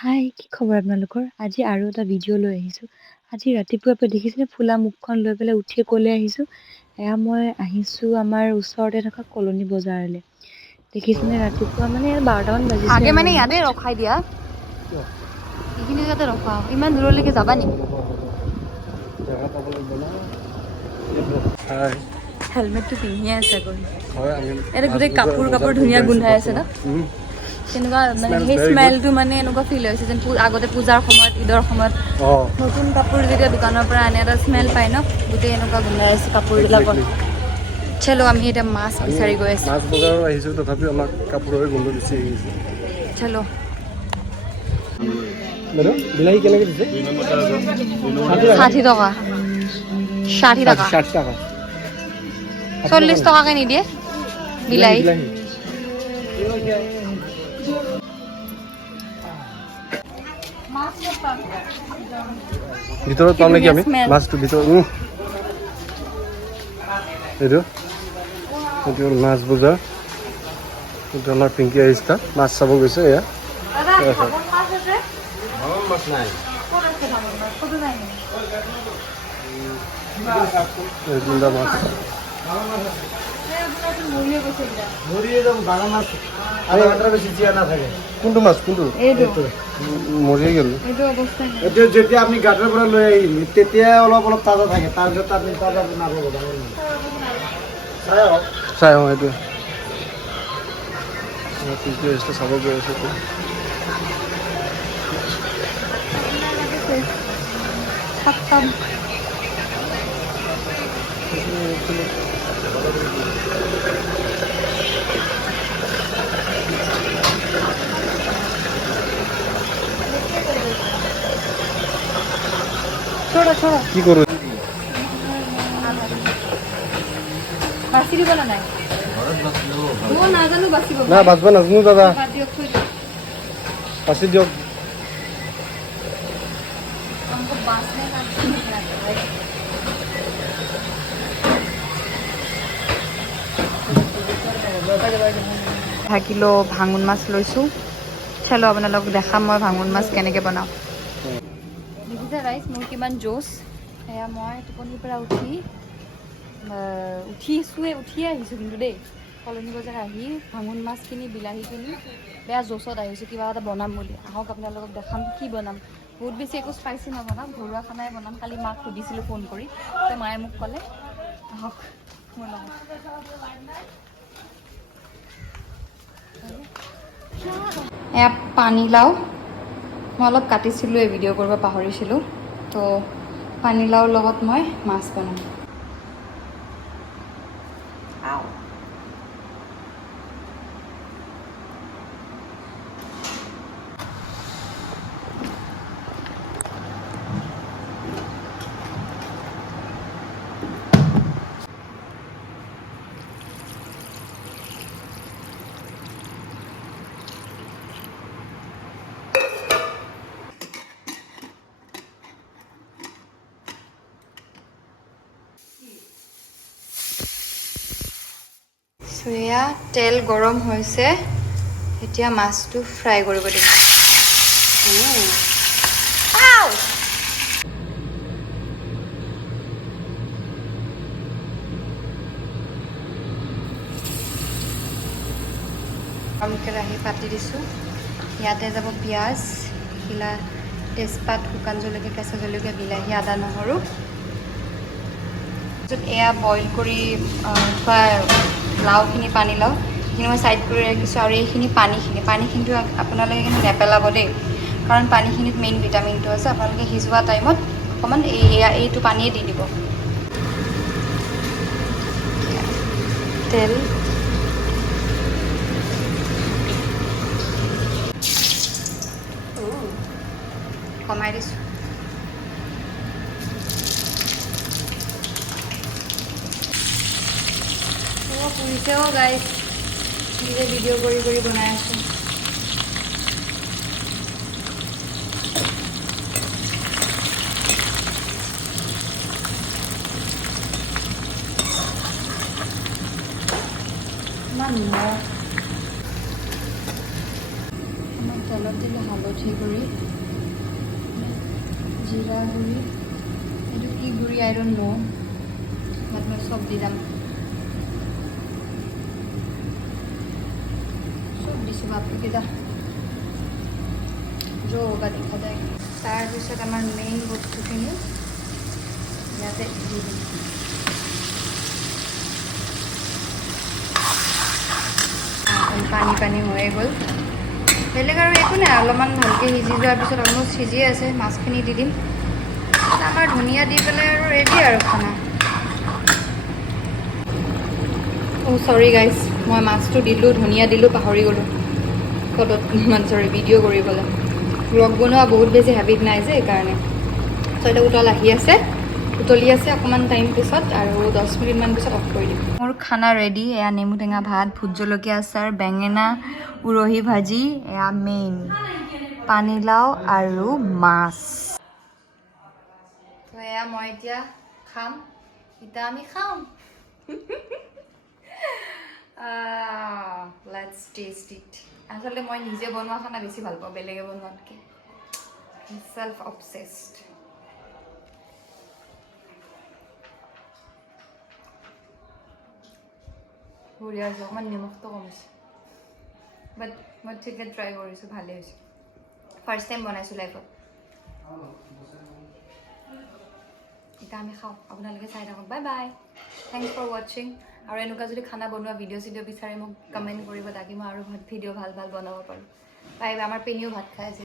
হাই, কি খবৰ আপোনালোকৰ? আজি আৰু এটা ভিডিঅ' লৈ আহিছোঁ। আজি ৰাতিপুৱাৰ পৰা দেখিছেনে ফুলা মুখখন লৈ পেলাই উঠি ক'লৈ আহিছোঁ? এয়া মই আহিছোঁ আমাৰ ওচৰতে থকা কলনী বজাৰলৈ। দেখিছেনে ৰাতিপুৱা মানে 12টামান বাজিছে আগে আৰু মানে অলমষ্ট। ইয়াতে ৰখাই দিয়া এইখিনি জেগাতে ৰখা ইমান দূৰলৈকে যাবা নি হেলমেটটো পিন্ধিয়ে আছে আকৌ এটা গোটেই কাপোৰ ধুনীয়া গোন্ধাই আছে ন তেনেকুৱা মানে সেই স্মেলটো মানে এনেকুৱা ফিল হৈছে যেন আগতে পূজাৰ সময়ত ঈদৰ সময়ত নতুন কাপোৰ যেতিয়া দোকানৰ পৰা আনে এটা স্মেল পায় ন গোটেই এনেকুৱা গোন্ধাই আছে কাপোৰবিলাকৰ চলো আমি এতিয়া মাছ বিচাৰি গৈ আছোঁ মাছ বজাৰত আহিছোঁ তথাপিও আমাক কাপোৰৰ গোন্ধ বেছি আহিছে চলো বাইদেউ বিলাহী কেনেকৈ দিছে 60 টকা 60 টকা 60 টাকা 40 টকাকে নিদিয়ে বিলাহী ভিতৰত পাম নেকি আমি মাছটো ভিতৰত এইটো মাছ বজাৰ এইটো আমাৰ পিংকি আহিছে মাছ চাব গৈছে এয়া মাছ কোনটো মাছ কোনটো মৰিয়ে গ'ল এইটো যেতিয়া আপুনি গাঁতৰ পৰা লৈ আহিলে তেতিয়া অলপ অলপ তাজা থাকে তাৰপিছত আপুনি তাজা নাপাব চাই আহোঁ এইটো চাব গৈ আছোঁ কি কৰোঁ বাছি দিব না নাই মই নাজানো বাছিব না বাচব নাজানো দাদা বাছি দিয়ক আধা কিলো ভাঙোন মাছ লৈছোঁ চলো আপোনালোকক দেখাম মই ভাঙোন মাছ কেনেকৈ বনাওঁ দেখিছে ৰাইজ মোৰ কিমান জোচ সেয়া মই টোপনিৰ পৰা উঠিয়ে আহিছোঁ কিন্তু দেই কলনী বজাৰ আহি ভাঙোন মাছ কিনি বিলাহী কিনি বেয়া জোচত আহিছোঁ কিবা এটা বনাম বুলি আহক আপোনালোকক দেখাম কি বনাম বহুত বেছি একো স্পাইচি নবনাম ঘৰুৱা খানাই বনাম কালি মাক সুধিছিলোঁ ফোন কৰি তো মায়ে মোক ক'লে আহক মোৰ লগত এয়া পানীলাও মই অলপ কাটিছিলোঁ এই ভিডিঅ' কৰিব পাহৰিছিলোঁ তো পানীলাওৰ লগত মই মাছ বনাম এয়া তেল গৰম হৈছে এতিয়া মাছটো ফ্ৰাই কৰিব দিম গৰম কেৰাহী পাতি দিছোঁ ইয়াতে যাব পিঁয়াজ তেজপাত শুকান জলকীয়া কেঁচা জলকীয়া বিলাহী আদা নহৰু এয়া বইল কৰি থোৱা লাওখিনি পানীলাও সেইখিনি মই ছাইড কৰি ৰাখিছোঁ আৰু এইখিনি পানীখিনিটো আপোনালোকে কিন্তু নেপেলাব দেই কাৰণ পানীখিনিত মেইন ভিটামিনটো আছে আপোনালোকে সিজোৱা টাইমত অকণমান এইটো পানীয়ে দি দিব তেল কমাই দিছোঁ পুৰিছেও গাইজ নিজে ভিডিঅ' কৰি বনাই আছোঁ ইমান নিমখ তেলত দিলে হালধি মেথি গুড়ি, জিৰা গুড়ি, এইটো কি গুড়ি আই ডোন্ট নো, বাট মই চব দি যাম। চব দিছোঁ বাপৰে যা जो होगा देखा जाएगा। তাৰপিছত আমাৰ মেইন বস্তুখিনি ইয়াতে দি দিম। পানী পানী হৈয়ে গ'ল, বেলেগ আৰু একো নাই, অলপমান ভালকৈ সিজি যোৱাৰ পিছত অলমষ্ট সিজিয়ে আছে, মাছখিনি দি দিম। আমাৰ ধনিয়া দি পেলাই আৰু ৰেডি আৰু খানা। অ' চৰি গাইজ, মই মাছটো দিলোঁ, ধনিয়া দিলোঁ, পাহৰি গ'লোঁ ফটোত, চৰি ভিডিঅ' কৰিবলৈ। ব্লগ বনোৱা বহুত বেছি হেবিট নাই যে সেইকাৰণে। চ' এতিয়া উতলি আছে অকণমান টাইম পিছত, আৰু 10 মিনিটমান পিছত অফ কৰি দিম। মোৰ খানা ৰেডি, এয়া নেমু টেঙা ভাত, ভোট জলকীয়া আচাৰ, বেঙেনা, উৰহি ভাজি, এয়া মেইন পানীলাও আৰু মাছ। তো এয়া মই এতিয়া খাম, এতিয়া আমি খাম। Let's test it. আচলতে মই নিজে বনোৱা খানা বেছি ভাল পাওঁ বেলেগে বনোৱাতকৈ। সেল্ফ অবচেছড। বঢ়িয়া হৈছে, অকণমান নিমখটো কম হৈছে, বাট মই চিকেন ট্ৰাই কৰিছোঁ, ভালেই হৈছে। ফাৰ্ষ্ট টাইম বনাইছোঁ লাইফত। এতিয়া আমি খাওঁ, আপোনালোকে চাই থাকক। বাই বাই, থেংকছ ফৰ ৱাচিং। আৰু এনেকুৱা যদি খানা বনোৱা ভিডিঅ' চিডিঅ' বিচাৰে মোক কমেণ্ট কৰিব, তাকে মই আৰু ভিডিঅ' ভাল ভাল বনাব পাৰোঁ। Bye bye. আমাৰ পেনীও ভাত খাই আছে।